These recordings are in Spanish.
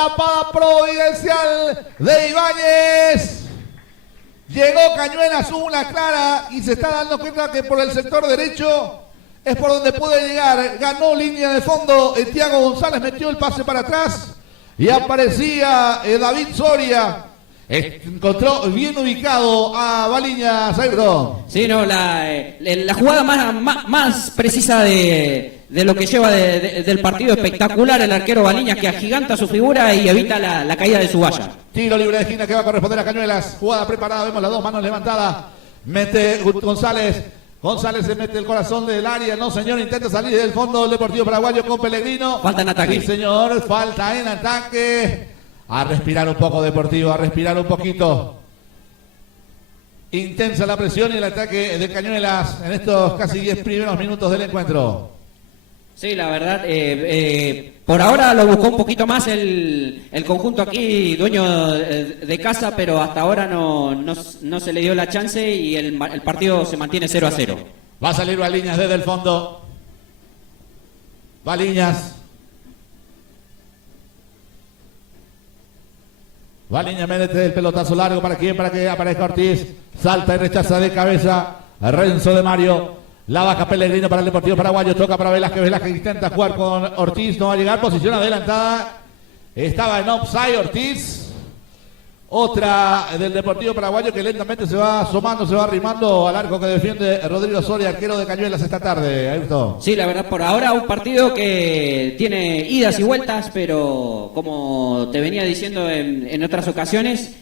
tapada providencial de Ibáñez. Llegó Cañuelas, una clara y se está dando cuenta que por el sector derecho es por donde puede llegar. Ganó línea de fondo. Thiago González metió el pase para atrás y aparecía David Soria. Encontró bien ubicado a Baliñas, Ayrton. Sí, no, la jugada más precisa de lo que lleva del partido, espectacular el arquero Baliñas, que agiganta su figura y evita la caída de su valla. Tiro libre de esquina que va a corresponder a Cañuelas. Jugada preparada, vemos las dos manos levantadas. Mete González. González se mete el corazón del área. No, señor, intenta salir del fondo del Deportivo Paraguayo con Pellegrino. Falta en ataque. Sí, señor, falta en ataque. A respirar un poco, Deportivo, a respirar un poquito. Intensa la presión y el ataque de Cañuelas en estos casi 10 primeros minutos del encuentro. Sí, la verdad, por ahora lo buscó un poquito más el conjunto aquí, dueño de casa, pero hasta ahora no se le dio la chance y el partido se mantiene 0-0. Va a salir Baliñas desde el fondo. Baliñas. Baliñas mete el pelotazo largo. ¿Para quién? Para que aparezca Ortiz. Salta y rechaza de cabeza a Renzo de Mario. La baja Pellegrino para el Deportivo Paraguayo. Toca para Velázquez. Velázquez intenta jugar con Ortiz. No va a llegar. Posición adelantada. Estaba en offside Ortiz. Otra del Deportivo Paraguayo que lentamente se va asomando, se va arrimando al arco que defiende Rodrigo Soria, arquero de Cañuelas esta tarde. Ayrton. Sí, la verdad, por ahora un partido que tiene idas y vueltas, pero como te venía diciendo en otras ocasiones,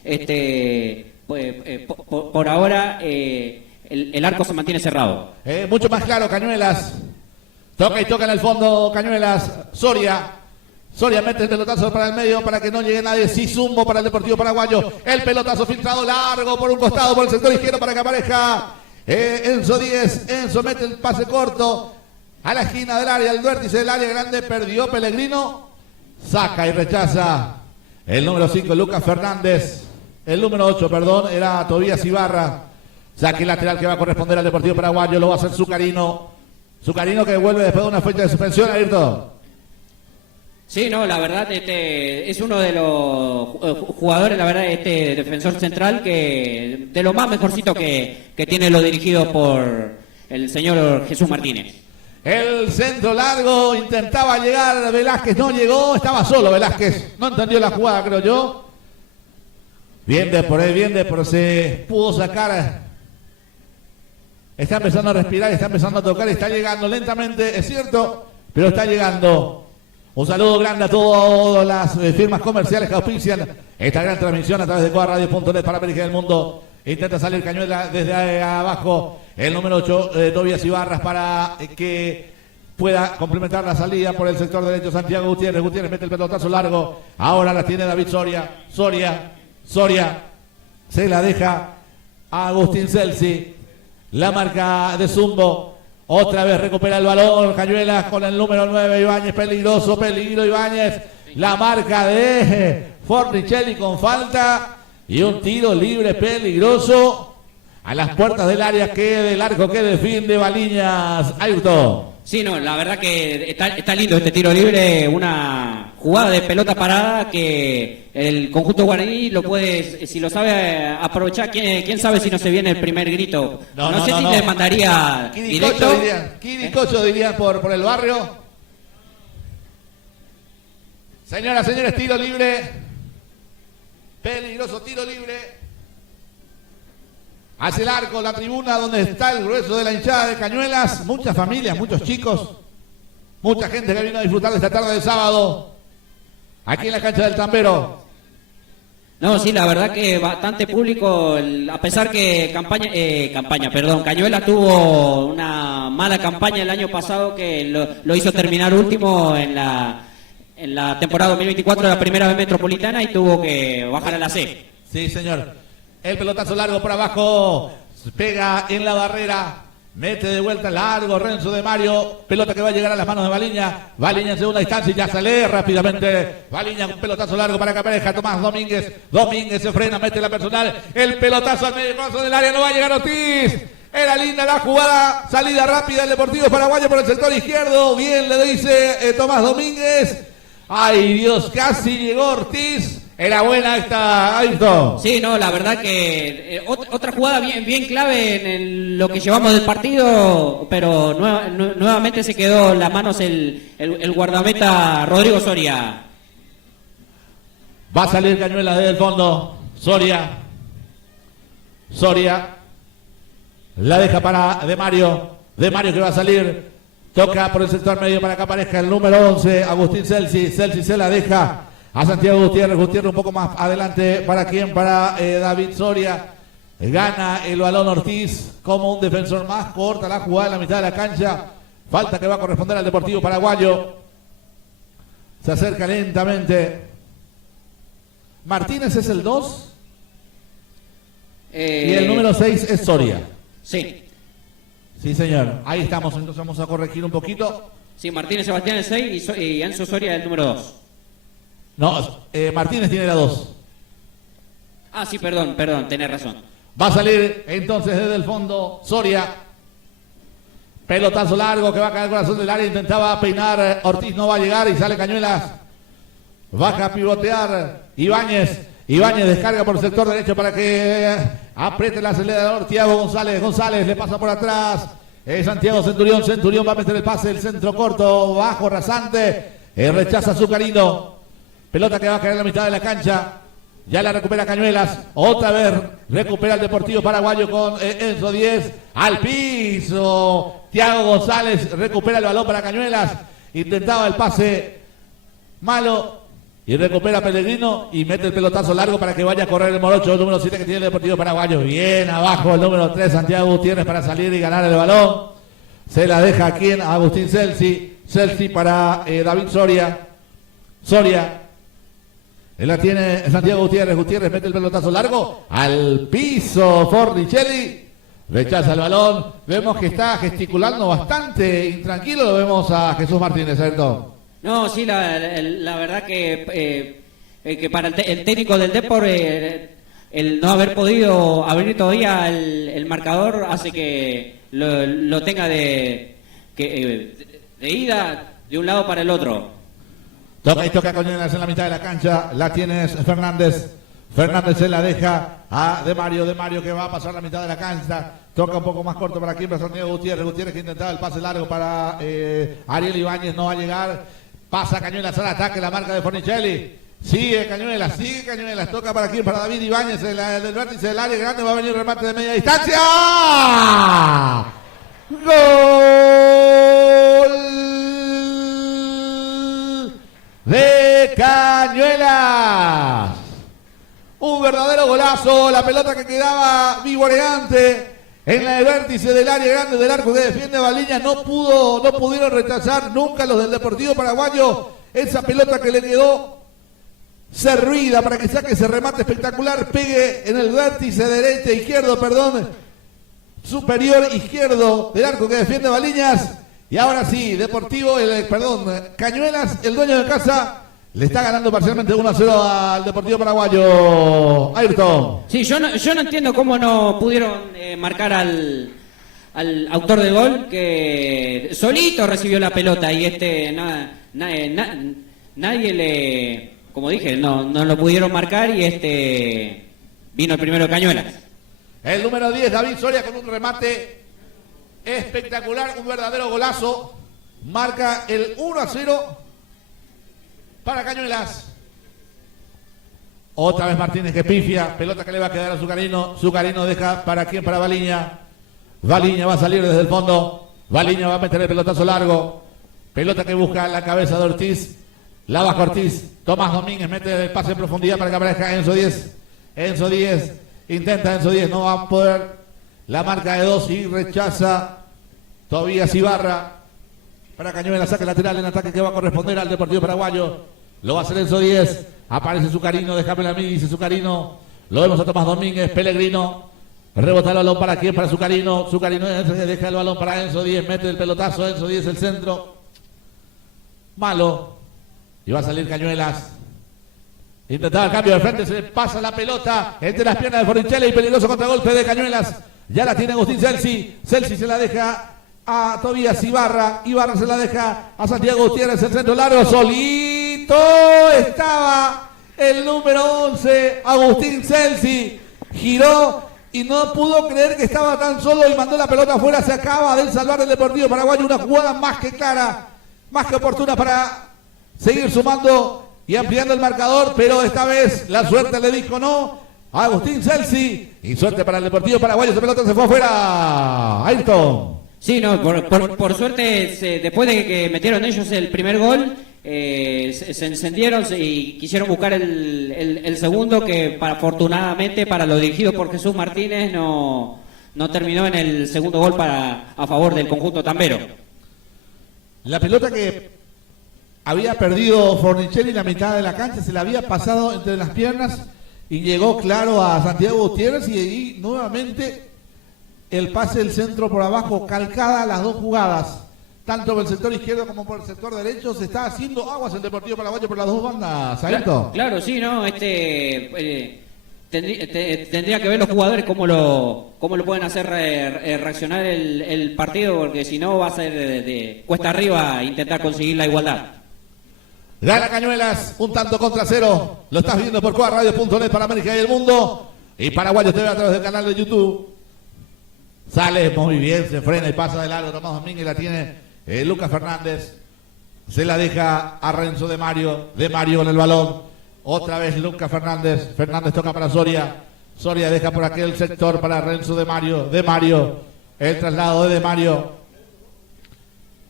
por ahora el arco se mantiene cerrado. Mucho más claro Cañuelas. Toca y toca en el fondo Cañuelas. Soria mete el pelotazo para el medio para que no llegue nadie. Sí, zumbo para el Deportivo Paraguayo. El pelotazo filtrado largo por un costado, por el sector izquierdo para que aparezca Enzo Díez. Enzo mete el pase corto a la esquina del área, el vértice del área grande. Perdió Pellegrino. Saca y rechaza el número 5, Lucas Fernández. El número 8, perdón, era Tobías Ibarra. Saque lateral que va a corresponder al Deportivo Paraguayo. Lo va a hacer Zucarino. Zucarino que vuelve después de una fecha de suspensión, Ayrton. Sí, no, la verdad, es uno de los jugadores, la verdad, defensor central que de lo más mejorcito que tiene lo dirigido por el señor Jesús Martínez. El centro largo, intentaba llegar Velázquez, no llegó, estaba solo Velázquez, no entendió la jugada, creo yo. Bien de por él, se pudo sacar. Está empezando a respirar, está empezando a tocar, está llegando lentamente, es cierto, pero está llegando. Un saludo grande a todas las firmas comerciales que auspician esta gran transmisión a través de coaradio.net para América del Mundo. Intenta salir Cañuelas desde abajo. El número 8, Tobías Ibarras, para que pueda complementar la salida por el sector derecho. Santiago Gutiérrez. Gutiérrez mete el pelotazo largo. Ahora la tiene David Soria. Soria se la deja a Agustín Celsi. La marca de Zumbo. Otra vez recupera el balón Cañuelas con el número 9, Ibáñez, peligro Ibáñez. La marca de Fornicelli con falta y un tiro libre peligroso a las puertas del área del arco que defiende Baliñas. Ayrton. Sí, no, la verdad que está lindo este tiro libre, una jugada de pelota parada que el conjunto guaraní lo puede, si lo sabe aprovechar, quién sabe si no se viene el primer grito. No sé si le mandaría directo. Quiricocho dirían por el barrio. Señoras, señores, tiro libre. Peligroso tiro libre. Hacia el arco, la tribuna donde está el grueso de la hinchada de Cañuelas. Muchas familias, muchos chicos. Mucha gente que vino a disfrutar de esta tarde de sábado. Aquí en la cancha del Tambero. No, sí, la verdad que bastante público, a pesar que Cañuelas tuvo una mala campaña el año pasado que lo hizo terminar último en la temporada 2024 de la Primera B Metropolitana y tuvo que bajar a la C. Sí, señor. El pelotazo largo por abajo, pega en la barrera, mete de vuelta largo Renzo de Mario, pelota que va a llegar a las manos de Baliñas. Baliñas en segunda instancia y ya sale rápidamente. Baliñas, un pelotazo largo para que aparezca Tomás Domínguez. Domínguez se frena, mete la personal, el pelotazo al medio paso del área, no va a llegar Ortiz. Era linda la jugada, salida rápida del Deportivo Paraguayo por el sector izquierdo. Bien le dice Tomás Domínguez. Ay, Dios, casi llegó Ortiz. Era buena esta, Ayrton. Sí, no, la verdad que otra jugada bien clave en lo que llevamos del partido, pero nuevamente se quedó en las manos el guardameta Rodrigo Soria. Va a salir Cañuelas desde el fondo. Soria. La deja para De Mario. De Mario que va a salir. Toca por el sector medio para que aparezca el número 11, Agustín Celsi. Celsi se la deja a Santiago Gutiérrez. Gutiérrez un poco más adelante. ¿Para quién? Para David Soria. Gana el balón Ortiz como un defensor más. Corta la jugada en la mitad de la cancha. Falta que va a corresponder al Deportivo Paraguayo. Se acerca lentamente. Martínez es el 2. Y el número 6 es Soria. Sí. Sí, señor. Ahí estamos. Entonces vamos a corregir un poquito. Sí, Martínez Sebastián el 6 y Enzo Soria el número 2. No, Martínez tiene la 2. Ah, sí, perdón, tenés razón. Va a salir entonces desde el fondo Soria. Pelotazo largo que va a caer al corazón del área. Intentaba peinar. Ortiz no va a llegar y sale Cañuelas. Baja a pivotear Ibáñez. Ibáñez descarga por el sector derecho para que apriete el acelerador. Thiago González. González le pasa por atrás. Santiago Centurión. Centurión va a meter el pase. El centro corto, bajo, rasante. Rechaza Zucarino. Pelota que va a caer en la mitad de la cancha. Ya la recupera Cañuelas. Otra vez recupera el Deportivo Paraguayo con Enzo 10. Al piso. Thiago González recupera el balón para Cañuelas. Intentaba el pase malo. Y recupera Pellegrino y mete el pelotazo largo para que vaya a correr el morocho, el número 7 que tiene el Deportivo Paraguayo. Bien abajo el número 3, Santiago Gutiérrez, para salir y ganar el balón. Se la deja aquí a Agustín Celsi. Celsi para David Soria. Soria. Él la tiene Santiago Gutiérrez. Gutiérrez mete el pelotazo largo al piso. Fornicelli rechaza el balón. Vemos que está gesticulando bastante intranquilo. Lo vemos a Jesús Martínez, ¿cierto? No, sí, la verdad que para el técnico del Depor, el no haber podido abrir todavía el marcador hace que lo tenga de ida de un lado para el otro. Toca y toca Cañuelas en la mitad de la cancha. La tienes Fernández. Fernández se la deja a De Mario. De Mario que va a pasar la mitad de la cancha. Toca un poco más corto para aquí, para Santiago Gutiérrez. Gutiérrez que intentaba el pase largo para Ariel Ibáñez. No va a llegar. Pasa Cañuelas al ataque, la marca de Fornicelli. Sigue Cañuelas. Toca para aquí, para David Ibáñez, el vértice del área grande. Va a venir remate de media distancia. ¡Gol de Cañuelas! Un verdadero golazo. La pelota que quedaba vigoreante en el vértice del área grande del arco que defiende Baliñas. No pudieron rechazar nunca los del Deportivo Paraguayo esa pelota que le quedó servida para que saque ese remate espectacular, pegue en el vértice superior izquierdo del arco que defiende Baliñas. Y ahora sí, Cañuelas, el dueño de casa, le está ganando parcialmente 1-0 al Deportivo Paraguayo. Ayrton. Sí, yo no entiendo cómo no pudieron marcar al autor del gol, que solito recibió la pelota y nadie le, como dije, no lo pudieron marcar y vino el primero de Cañuelas. El número 10, David Soria, con un remate espectacular, un verdadero golazo. Marca el 1-0 para Cañuelas. Otra vez Martínez que pifia. Pelota que le va a quedar a Zucarino. Zucarino deja para quién, para Baliña. Baliña va a salir desde el fondo. Baliña va a meter el pelotazo largo. Pelota que busca la cabeza de Ortiz. La baja Ortiz. Tomás Domínguez mete el pase en profundidad para que aparezca Enzo 10. Enzo 10. Intenta Enzo 10. No va a poder. La marca de 2 y rechaza Tobías Ibarra. Para Cañuelas, saque lateral en ataque que va a corresponder al Deportivo Paraguayo. Lo va a hacer Enzo 10. Aparece Zucarino, déjamelo a mí, dice Zucarino. Lo vemos a Tomás Domínguez, Pellegrino. Rebota el balón para quién, para Zucarino. Zucarino deja el balón para Enzo 10. Mete el pelotazo, Enzo 10 el centro. Malo. Y va a salir Cañuelas. Intentaba el cambio de frente, se le pasa la pelota entre las piernas de Fornicelli y peligroso contragolpe de Cañuelas. Ya la tiene Agustín Celsi. Celsi se la deja a Tobías Ibarra. Ibarra se la deja a Santiago Gutiérrez, el centro largo, solito Listo, estaba el número 11, Agustín Celsi, giró y no pudo creer que estaba tan solo y mandó la pelota afuera. Se acaba de salvar el Deportivo Paraguayo, una jugada más que clara, más que oportuna para seguir sumando y ampliando el marcador, pero esta vez la suerte le dijo no a Agustín Celsi y suerte para el Deportivo Paraguayo. Esa pelota se fue afuera. Ayrton. Sí, no, por suerte, después de que metieron ellos el primer gol, se encendieron y quisieron buscar el segundo, que afortunadamente para lo dirigido por Jesús Martínez no terminó en el segundo gol a favor del conjunto tambero. La pelota que había perdido Fornicelli en la mitad de la cancha se la había pasado entre las piernas y llegó claro a Santiago Gutiérrez, y ahí nuevamente el pase del centro por abajo, calcada las dos jugadas, tanto por el sector izquierdo como por el sector derecho. Se está haciendo aguas el Deportivo Paraguayo por las dos bandas, ¿cierto? Claro, sí, ¿no? Tendría que ver los jugadores cómo lo pueden hacer reaccionar el partido, porque si no va a ser de cuesta arriba intentar conseguir la igualdad. Gana Cañuelas, un tanto contra cero. Lo estás viendo por cuadradio.net para América y el mundo. Y Paraguayos TV a través del canal de YouTube. Sale muy bien, se frena y pasa de largo Tomás Domínguez. La tiene Lucas Fernández. Se la deja a Renzo de Mario. De Mario con el balón. Otra vez Lucas Fernández. Fernández toca para Soria. Soria deja por aquel sector para Renzo de Mario. De Mario. El traslado de Mario.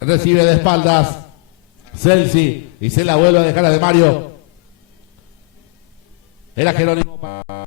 Recibe de espaldas Celsi y se la vuelve a dejar a De Mario. Era Jerónimo para